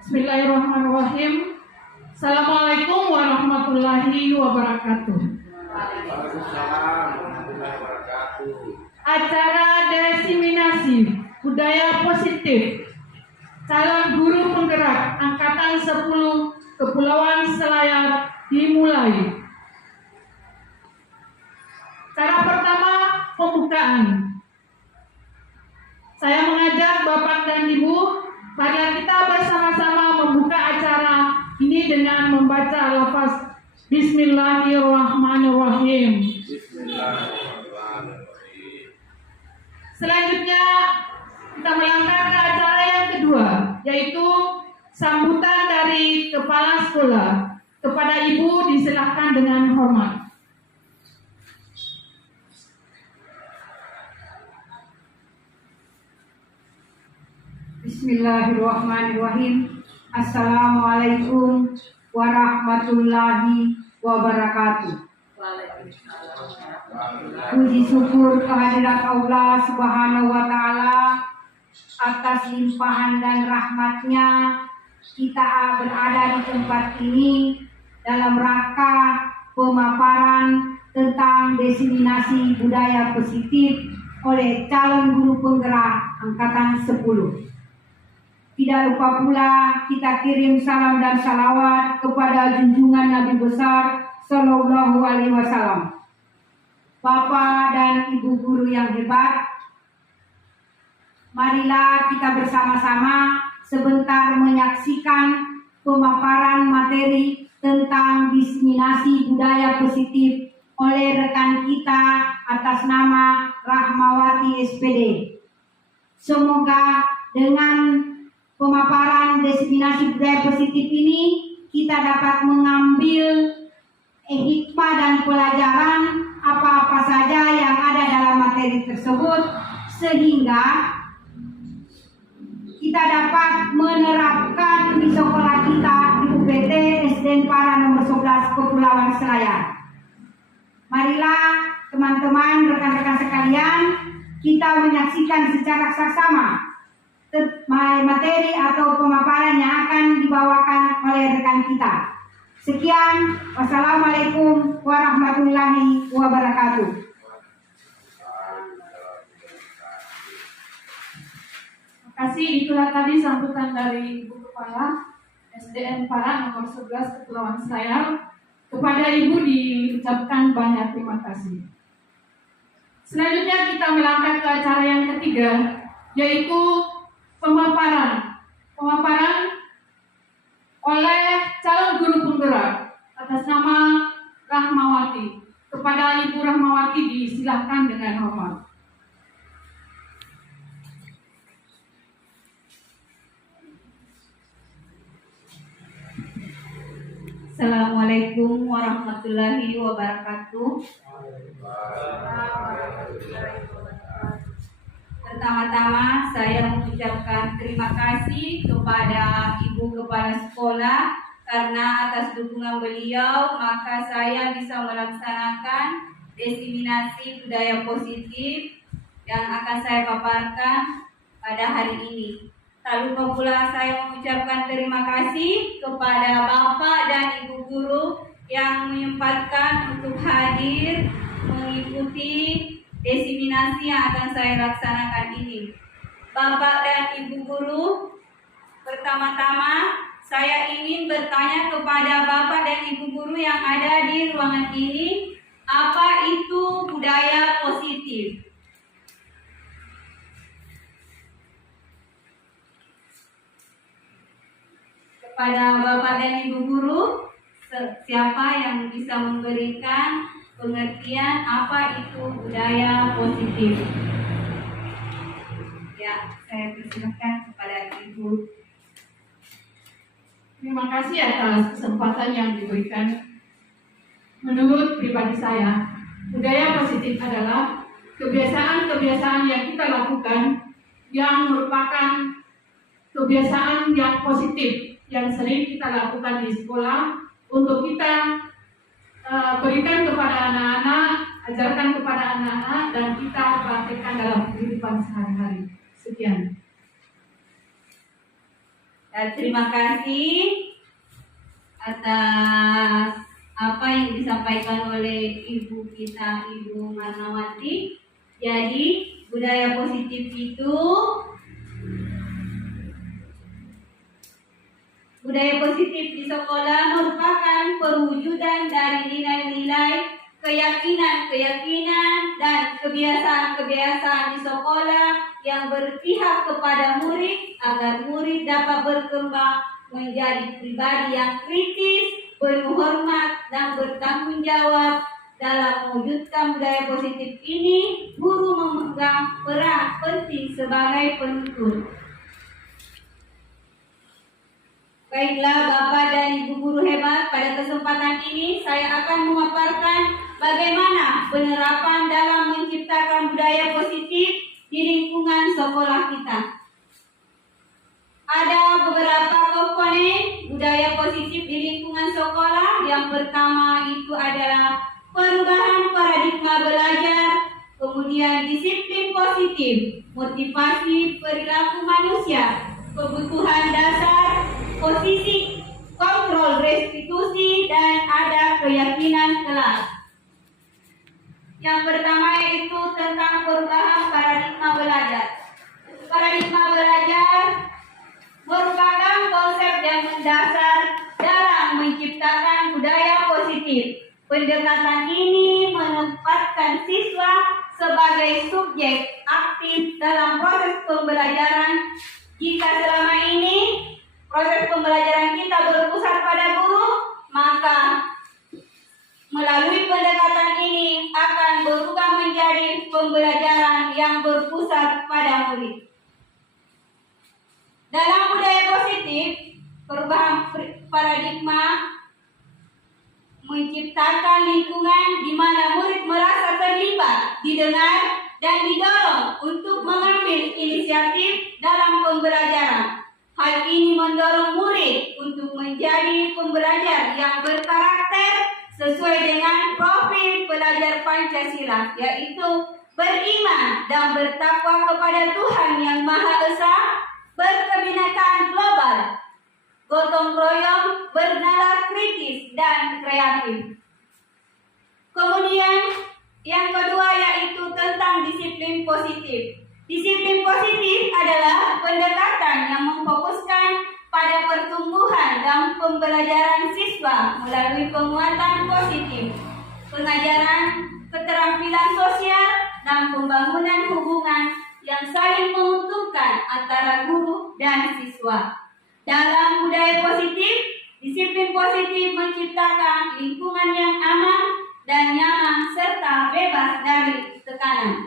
Bismillahirrahmanirrahim. Assalamualaikum warahmatullahi wabarakatuh. Waalaikumsalam warahmatullahi wabarakatuh. Acara diseminasi budaya positif calon guru penggerak Angkatan 10 Kepulauan Selayar dimulai. Cara pertama, pembukaan. Saya mengajak Bapak dan Ibu agar kita bersama-sama membuka acara ini dengan membaca lafaz Bismillahirrahmanirrahim. Bismillahirrahmanirrahim. Selanjutnya kita melangkah ke acara yang kedua, yaitu sambutan dari kepala sekolah. Kepada Ibu diserahkan dengan hormat. Bismillahirrahmanirrahim. Assalamualaikum warahmatullahi wabarakatuh. Puji syukur kehadirat Allah Subhanahu wa Ta'ala atas limpahan dan rahmatnya kita berada di tempat ini dalam rangka pemaparan tentang diseminasi budaya positif oleh calon guru penggerak Angkatan 10. Tidak lupa pula kita kirim salam dan salawat kepada junjungan Nabi besar Sallallahu Alaihi Wasallam. Bapak dan Ibu guru yang hebat, marilah kita bersama-sama sebentar menyaksikan pemaparan materi tentang diseminasi budaya positif oleh rekan kita atas nama Rahmawati SPD. Semoga dengan pemaparan diseminasi budaya positif ini kita dapat mengambil hikmah dan pelajaran apa-apa saja yang ada dalam materi tersebut, sehingga kita dapat menerapkan di sekolah kita di UPT SDN Para nomor 11 Kepulauan Selayar. Marilah teman-teman, rekan-rekan sekalian, kita menyaksikan secara saksama materi atau pemaparan yang akan dibawakan oleh rekan kita. Sekian, wassalamualaikum warahmatullahi wabarakatuh. Terima kasih, itulah tadi sambutan dari Ibu Kepala SDN Para nomor 11 Kepulauan Selayar. Kepada Ibu diucapkan banyak terima kasih. Selanjutnya kita melangkah ke acara yang ketiga, yaitu pemaparan oleh calon guru penggerak atas nama Rahmawati. Kepada Ibu Rahmawati disilahkan dengan hormat. Assalamualaikum warahmatullahi wabarakatuh. Pertama-tama saya mengucapkan terima kasih kepada Ibu Kepala Sekolah karena atas dukungan beliau maka saya bisa melaksanakan diseminasi budaya positif yang akan saya paparkan pada hari ini. Tak lupa pula saya mengucapkan terima kasih kepada Bapak dan Ibu guru yang menyempatkan untuk hadir mengikuti diseminasi yang akan saya laksanakan ini. Bapak dan Ibu guru, pertama-tama saya ingin bertanya kepada Bapak dan Ibu guru yang ada di ruangan ini, apa itu budaya positif? Kepada Bapak dan Ibu guru, siapa yang bisa memberikan pengertian apa itu budaya positif? Ya, saya persilakan kepada Ibu. Terima kasih atas kesempatan yang diberikan. Menurut pribadi saya, budaya positif adalah kebiasaan-kebiasaan yang kita lakukan yang merupakan kebiasaan yang positif yang sering kita lakukan di sekolah untuk kita berikan kepada anak-anak, ajarkan kepada anak-anak, dan kita praktekkan dalam kehidupan sehari-hari. Sekian. Dan terima kasih atas apa yang disampaikan oleh Ibu kita, Ibu Marnawati. Jadi budaya positif itu, budaya positif di sekolah merupakan perwujudan dari nilai-nilai, keyakinan-keyakinan, dan kebiasaan-kebiasaan di sekolah yang berpihak kepada murid agar murid dapat berkembang menjadi pribadi yang kritis, penuh hormat, dan bertanggung jawab. Dalam mewujudkan budaya positif ini, guru memegang peran penting sebagai penuntun. Baiklah Bapak dan Ibu guru hebat, pada kesempatan ini saya akan memaparkan bagaimana penerapan dalam menciptakan budaya positif di lingkungan sekolah kita. Ada beberapa komponen budaya positif di lingkungan sekolah. Yang pertama itu adalah perubahan paradigma belajar, kemudian disiplin positif, motivasi perilaku manusia, kebutuhan dasar, posisi, kontrol restitusi, dan ada keyakinan kelas. Yang pertama yaitu tentang perubahan paradigma belajar. Paradigma belajar merupakan konsep yang mendasar dalam menciptakan budaya positif. Pendekatan ini menempatkan siswa sebagai subjek aktif dalam proses pembelajaran. Jika selama ini proses pembelajaran kita berpusat pada guru, maka melalui pendekatan ini akan berubah menjadi pembelajaran yang berpusat pada murid. Dalam budaya positif, perubahan paradigma menciptakan lingkungan di mana murid merasa terlibat, didengar, dan didorong untuk mengambil inisiatif dalam pembelajaran. Hal ini mendorong murid untuk menjadi pembelajar yang berkarakter sesuai dengan profil pelajar Pancasila, yaitu beriman dan bertakwa kepada Tuhan Yang Maha Esa, berkebinekaan global, gotong royong, bernalar kritis, dan kreatif. Kemudian yang kedua yaitu tentang disiplin positif. Disiplin positif adalah pendekatan yang memfokuskan pada pertumbuhan dan pembelajaran siswa melalui penguatan positif, pengajaran keterampilan sosial, dan pembangunan hubungan yang saling menguntungkan antara guru dan siswa. Dalam budaya positif, disiplin positif menciptakan lingkungan yang aman dan nyaman serta bebas dari tekanan.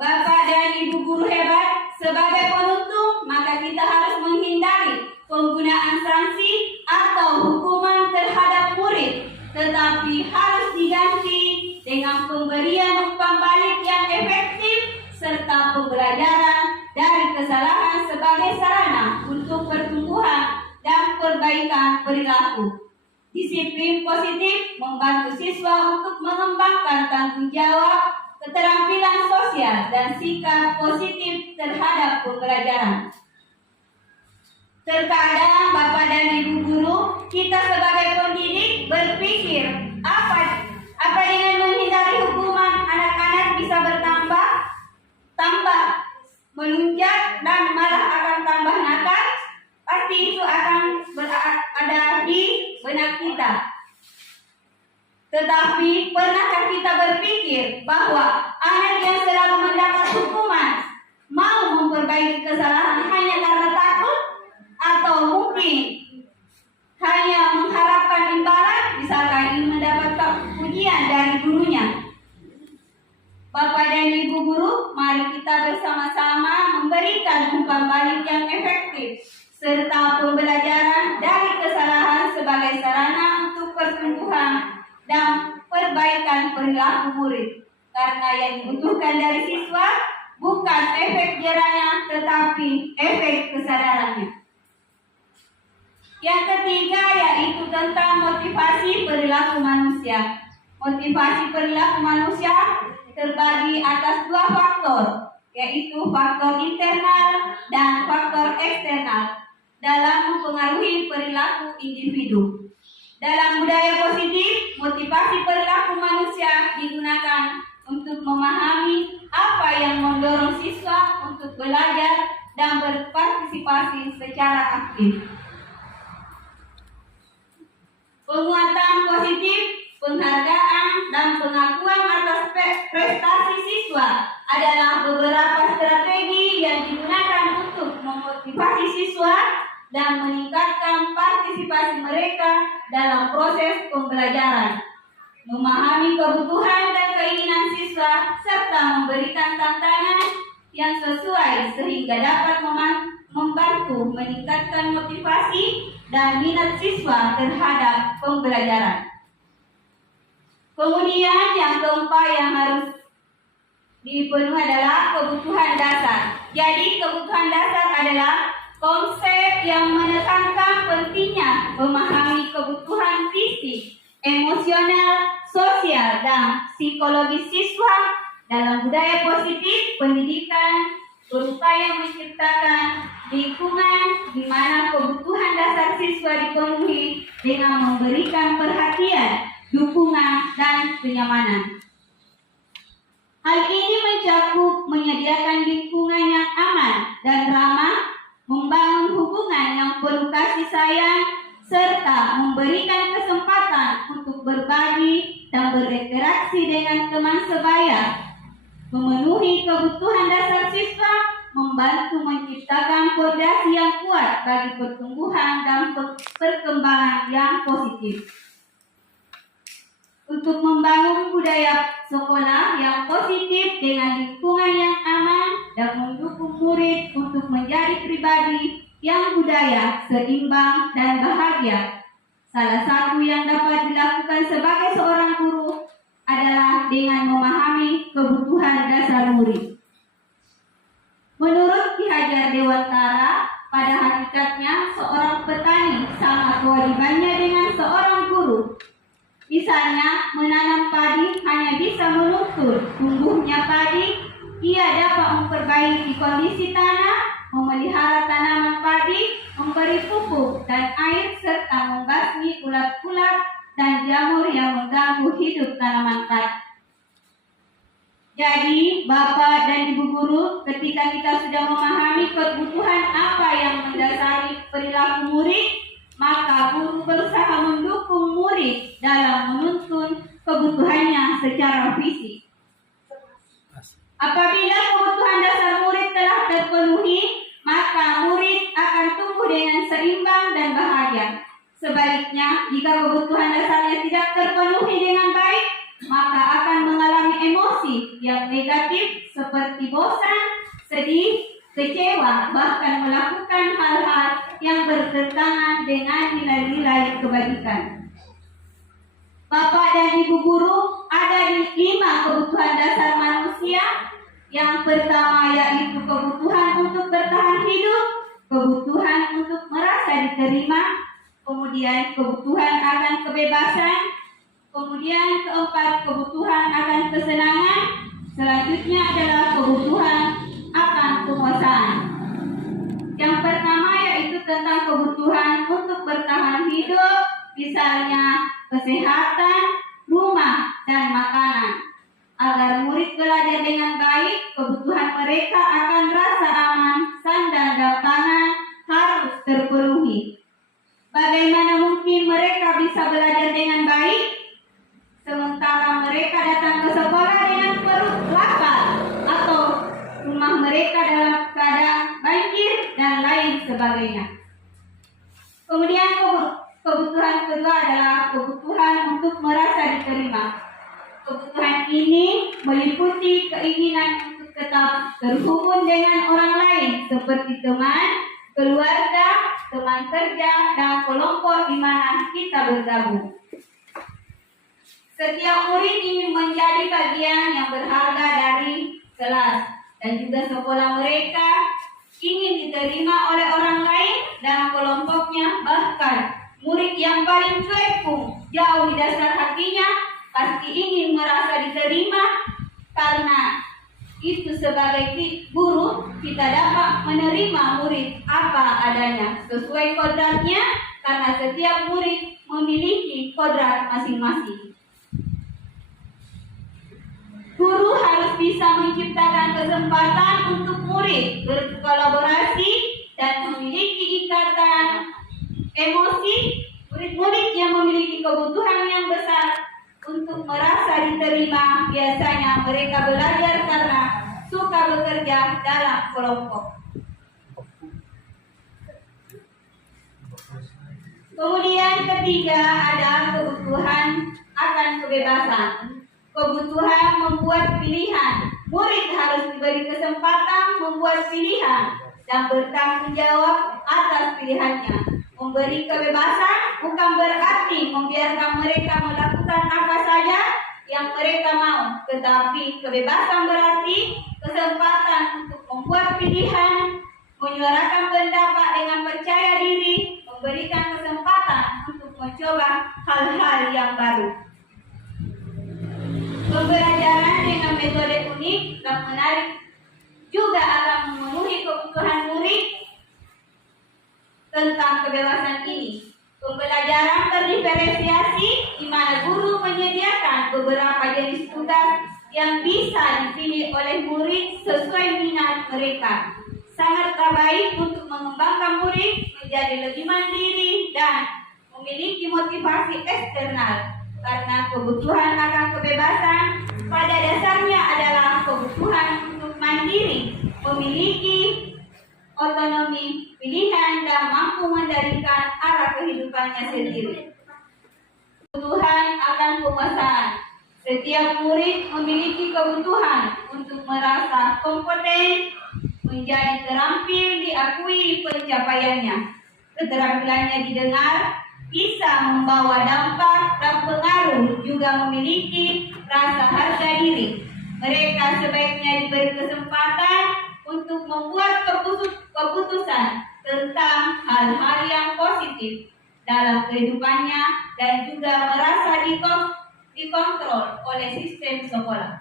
Bapak dan Ibu guru hebat, sebagai penuntut maka kita harus menghindari penggunaan sanksi atau hukuman terhadap murid, tetapi harus diganti dengan pemberian umpan balik yang efektif serta pembelajaran dari kesalahan sebagai sarana untuk pertumbuhan dan perbaikan perilaku. Disiplin positif membantu siswa untuk mengembangkan tanggung jawab, keterampilan sosial, dan sikap positif terhadap pembelajaran. Terkadang Bapak dan Ibu guru, kita sebagai pendidik berpikir apa dengan menghindari hukuman anak-anak bisa bertambah melunjak dan malah akan tambah nakal. Pasti itu akan ada di benak kita. Tetapi pernahkah kita berpikir bahwa anak yang selalu mendapat hukuman mau memperbaiki kesalahan hanya karena takut, atau mungkin hanya mengharapkan imbalan, misalkan ingin mendapat pujian dari gurunya? Bapak dan Ibu guru, mari kita bersama-sama memberikan umpan balik yang efektif serta pembelajaran dari kesalahan sebagai sarana untuk pertumbuhan dan perbaikan perilaku murid. Karena yang dibutuhkan dari siswa bukan efek jerahnya, tetapi efek kesadarannya. Yang ketiga yaitu tentang motivasi perilaku manusia. Motivasi perilaku manusia terbagi atas dua faktor, yaitu faktor internal dan faktor dalam mempengaruhi perilaku individu. Dalam budaya positif, motivasi perilaku manusia digunakan untuk memahami apa yang mendorong siswa untuk belajar dan berpartisipasi secara aktif. Penguatan positif, penghargaan, dan pengakuan atas prestasi siswa adalah beberapa strategi yang digunakan untuk memotivasi siswa dan meningkatkan partisipasi mereka dalam proses pembelajaran, memahami kebutuhan dan keinginan siswa, serta memberikan tantangan yang sesuai sehingga dapat membantu meningkatkan motivasi dan minat siswa terhadap pembelajaran. Kemudian yang keempat yang harus dipenuhi adalah kebutuhan dasar. Jadi kebutuhan dasar adalah konsep yang menekankan pentingnya memahami kebutuhan fisik, emosional, sosial, dan psikologis siswa. Dalam budaya positif pendidikan berupaya menciptakan lingkungan di mana kebutuhan dasar siswa dipenuhi dengan memberikan perhatian, dukungan, dan kenyamanan. Hal ini mencakup menyediakan lingkungan yang aman dan ramah, membangun hubungan yang penuh kasih sayang, serta memberikan kesempatan untuk berbagi dan berinteraksi dengan teman sebaya. Memenuhi kebutuhan dasar siswa membantu menciptakan fondasi yang kuat bagi pertumbuhan dan perkembangan yang positif. Untuk membangun budaya sekolah yang positif dengan lingkungan yang aman dan mendukung murid untuk menjadi pribadi yang budaya, seimbang, dan bahagia. Salah satu yang dapat dilakukan sebagai seorang guru adalah dengan memahami kebutuhan dasar murid. Menurut Ki Hajar Dewantara, pada hakikatnya seorang petani sama kewajibannya dengan seorang guru. Misalnya, menanam padi hanya bisa menuntut tumbuhnya padi, ia dapat memperbaiki kondisi tanah, memelihara tanaman padi, memberi pupuk dan air, serta membasmi ulat-ulat dan jamur yang mengganggu hidup tanaman padi. Jadi, Bapak dan Ibu Guru, ketika kita sudah memahami kebutuhan apa yang mendasari perilaku murid, maka guru berusaha mendukung murid dalam menuntun kebutuhannya secara fisik. Apabila kebutuhan dasar murid telah terpenuhi, maka murid akan tumbuh dengan seimbang dan bahagia. Sebaliknya, jika kebutuhan dasarnya tidak terpenuhi dengan baik, maka akan mengalami emosi yang negatif seperti bosan, sedih, kecewa, bahkan melakukan hal-hal yang bertentangan dengan nilai-nilai kebajikan. Bapak dan Ibu Guru, ada 5 kebutuhan dasar manusia. Yang pertama yaitu kebutuhan untuk bertahan hidup, kebutuhan untuk merasa diterima, kemudian kebutuhan akan kebebasan, kemudian keempat kebutuhan akan kesenangan, selanjutnya adalah kebutuhan akan penguasaan. Yang pertama yaitu tentang kebutuhan untuk bertahan hidup, misalnya kesehatan, rumah, dan makanan. Agar murid belajar dengan baik, kebutuhan mereka akan rasa aman, sandang, dan pangan harus terpenuhi. Bagaimana mungkin mereka bisa belajar dengan baik sementara mereka datang ke sekolah dengan perut lapar atau rumah mereka dalam keadaan banjir dan lain sebagainya. Kemudian kebutuhan kedua adalah kebutuhan untuk merasa diterima. Kebutuhan ini meliputi keinginan untuk tetap terhubung dengan orang lain seperti teman, keluarga, teman kerja, dan kelompok di mana kita bergabung. Setiap murid ingin menjadi bagian yang berharga dari kelas dan juga sekolah mereka, ingin diterima oleh orang lain dan kelompoknya. Bahkan murid yang paling cuek pun jauh di dasar hatinya pasti ingin merasa diterima. Karena itu sebagai guru kita dapat menerima murid apa adanya sesuai kodratnya, karena setiap murid memiliki kodrat masing-masing. Guru harus bisa menciptakan kesempatan untuk murid berkolaborasi dan memiliki ikatan emosi. Murid-murid yang memiliki kebutuhan yang besar untuk merasa diterima, biasanya mereka belajar karena suka bekerja dalam kelompok. Kemudian ketiga ada kebutuhan akan kebebasan. Kebutuhan membuat pilihan. Murid harus diberi kesempatan membuat pilihan dan bertanggung jawab atas pilihannya. Memberi kebebasan bukan berarti membiarkan mereka melakukan apa saja yang mereka mau, tetapi kebebasan berarti kesempatan untuk membuat pilihan, menyuarakan pendapat dengan percaya diri, memberikan kesempatan untuk mencoba hal-hal yang baru. Pembelajaran dengan metode unik dan menarik juga akan memenuhi kebutuhan murid tentang kebebasan ini. Pembelajaran terdiferensiasi di mana guru menyediakan beberapa jenis tugas yang bisa dipilih oleh murid sesuai minat mereka. Sangatlah baik untuk mengembangkan murid menjadi lebih mandiri dan memiliki motivasi eksternal, karena kebutuhan akan kebebasan pada dasarnya adalah kebutuhan untuk mandiri, memiliki otonomi pilihan dan mampu mengendalikan arah kehidupannya sendiri. Kebutuhan akan penguasaan. Setiap murid memiliki kebutuhan untuk merasa kompeten, menjadi terampil, diakui pencapaiannya. Keterampilannya didengar, bisa membawa dampak dan pengaruh, juga memiliki rasa harga diri. Mereka sebaiknya diberi kesempatan untuk membuat keputusan tentang hal-hal yang positif dalam kehidupannya dan juga merasa dikontrol oleh sistem sekolah.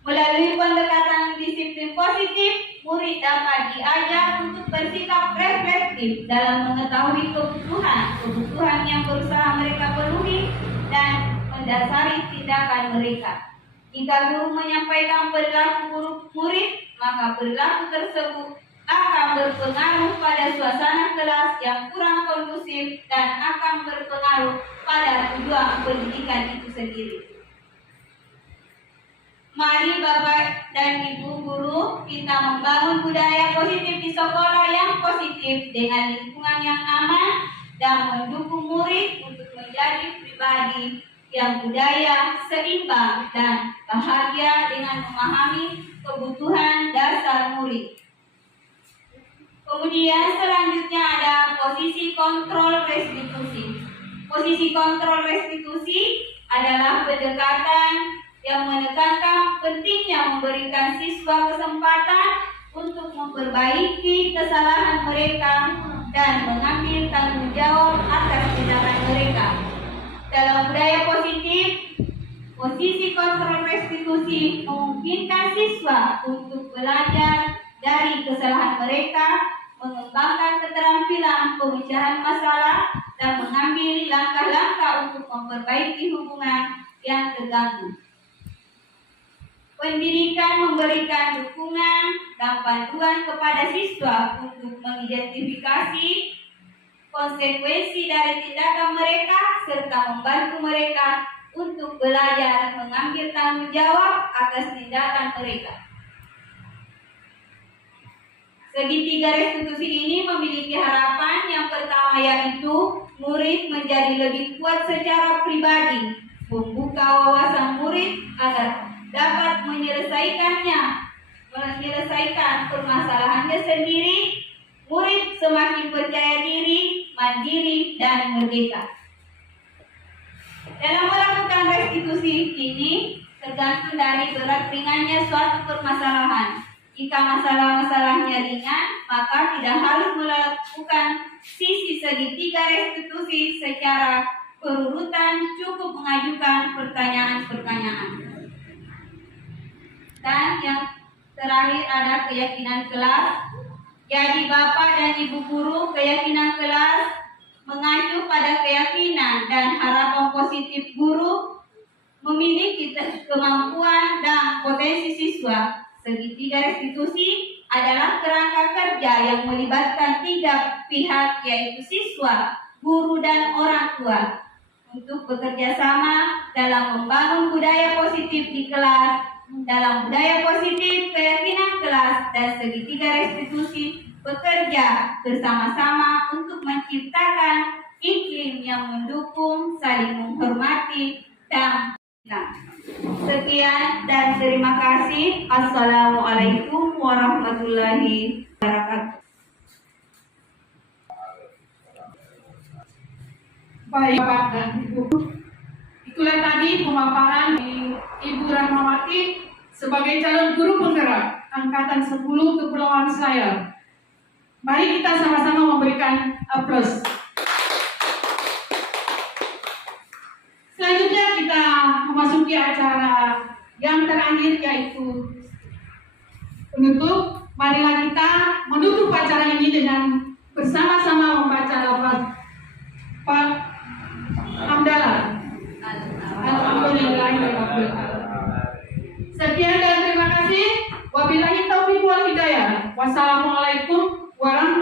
Melalui pendekatan disiplin positif, murid dapat diajak untuk bersikap reflektif dalam mengetahui kebutuhan yang berusaha mereka penuhi dan mendasari tindakan mereka. Jika guru menyampaikan perilaku buruk murid, maka perilaku tersebut akan berpengaruh pada suasana kelas yang kurang kondusif dan akan berpengaruh pada tujuan pendidikan itu sendiri. Mari Bapak dan Ibu guru, kita membangun budaya positif di sekolah yang positif dengan lingkungan yang aman dan mendukung murid untuk menjadi pribadi yang budaya, seimbang, dan bahagia dengan memahami kebutuhan dasar murid. Kemudian selanjutnya ada posisi kontrol restitusi. Posisi kontrol restitusi adalah pendekatan yang menekankan pentingnya memberikan siswa kesempatan untuk memperbaiki kesalahan mereka dan mengambil tanggung jawab atas tindakan mereka. Dalam budaya positif, posisi kontrol restitusi memungkinkan siswa untuk belajar dari kesalahan mereka, mengembangkan keterampilan pemecahan masalah, dan mengambil langkah-langkah untuk memperbaiki hubungan yang terganggu. Pendidikan memberikan dukungan dan panduan kepada siswa untuk mengidentifikasi konsekuensi dari tindakan mereka serta membantu mereka untuk belajar mengambil tanggung jawab atas tindakan mereka. Segitiga restitusi ini memiliki harapan. Yang pertama yaitu murid menjadi lebih kuat secara pribadi, membuka wawasan murid agar dapat menyelesaikan permasalahannya sendiri. Murid semakin percaya diri, mandiri, dan merdeka. Dalam melakukan restitusi ini tergantung dari berat ringannya suatu permasalahan. Jika masalah-masalahnya ringan, maka tidak harus melakukan sisi segitiga restitusi secara berurutan, cukup mengajukan pertanyaan-pertanyaan. Dan yang terakhir ada keyakinan kelas. Jadi Bapak dan Ibu guru, keyakinan kelas mengacu pada keyakinan dan harapan positif guru memiliki kemampuan dan potensi siswa. Segitiga restitusi adalah kerangka kerja yang melibatkan tiga pihak, yaitu siswa, guru, dan orang tua, untuk bekerja sama dalam membangun budaya positif di kelas. Dalam budaya positif, keyakinan kelas dan segitiga restitusi bekerja bersama-sama untuk menciptakan iklim yang mendukung, saling menghormati, dan sekian dan terima kasih. Assalamualaikum warahmatullahi wabarakatuh. Baik Bapak dan Ibu, itulah tadi pemaparan Ibu Rahmawati sebagai calon guru penggerak Angkatan 10 Kepulauan Selayar. Mari kita sama-sama memberikan aplaus. Selanjutnya kita memasuki acara yang terakhir, yaitu penutup. Marilah kita menutup acara ini dengan bersama-sama membaca lafaz hamdalah. Alhamdulillahirabbil alamin. Sekian dan terima kasih. Wabillahi taufiq wal hidayah. Wassalamualaikum warahmatullahi wabarakatuh.